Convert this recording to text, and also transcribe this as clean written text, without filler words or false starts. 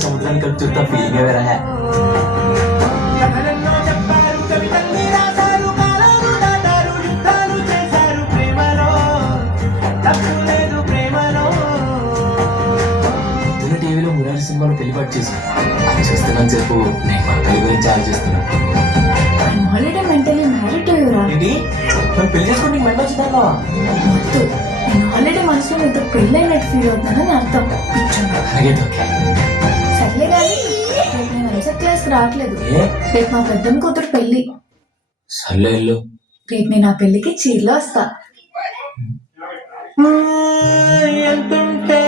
समुद्राన్ని కలిపి చూస్తా ఫీలింగ్ వేరే హై టీవీలో మురారి సినిమాలో పెళ్లి పాటు చేశాను అది చూస్తున్నాను చెప్పు నేను మా పెళ్లి గురించి ఆలోచిస్తున్నాను already mentally married to you రా ఏంటి నేను పెళ్లి చేసుకుంటే నీకు మెంటల్ వచ్చిందా వద్దు నేను ఆల్రెడీ మనసులో నీతో పెళ్ళైనట్టు ఫీల్ అవుతున్నానని అర్థం అలాగే ఓకే సర్లే కానీ రేపు నేను ఎంసెట్ క్లాస్కి రావట్లేదు రేపు మా పెద్దమ్మ కూతురు పెళ్ళి సర్లే వెళ్ళు రేపు నేను ఆ పెళ్ళికి చీరలో వస్తా ఎంతుంటే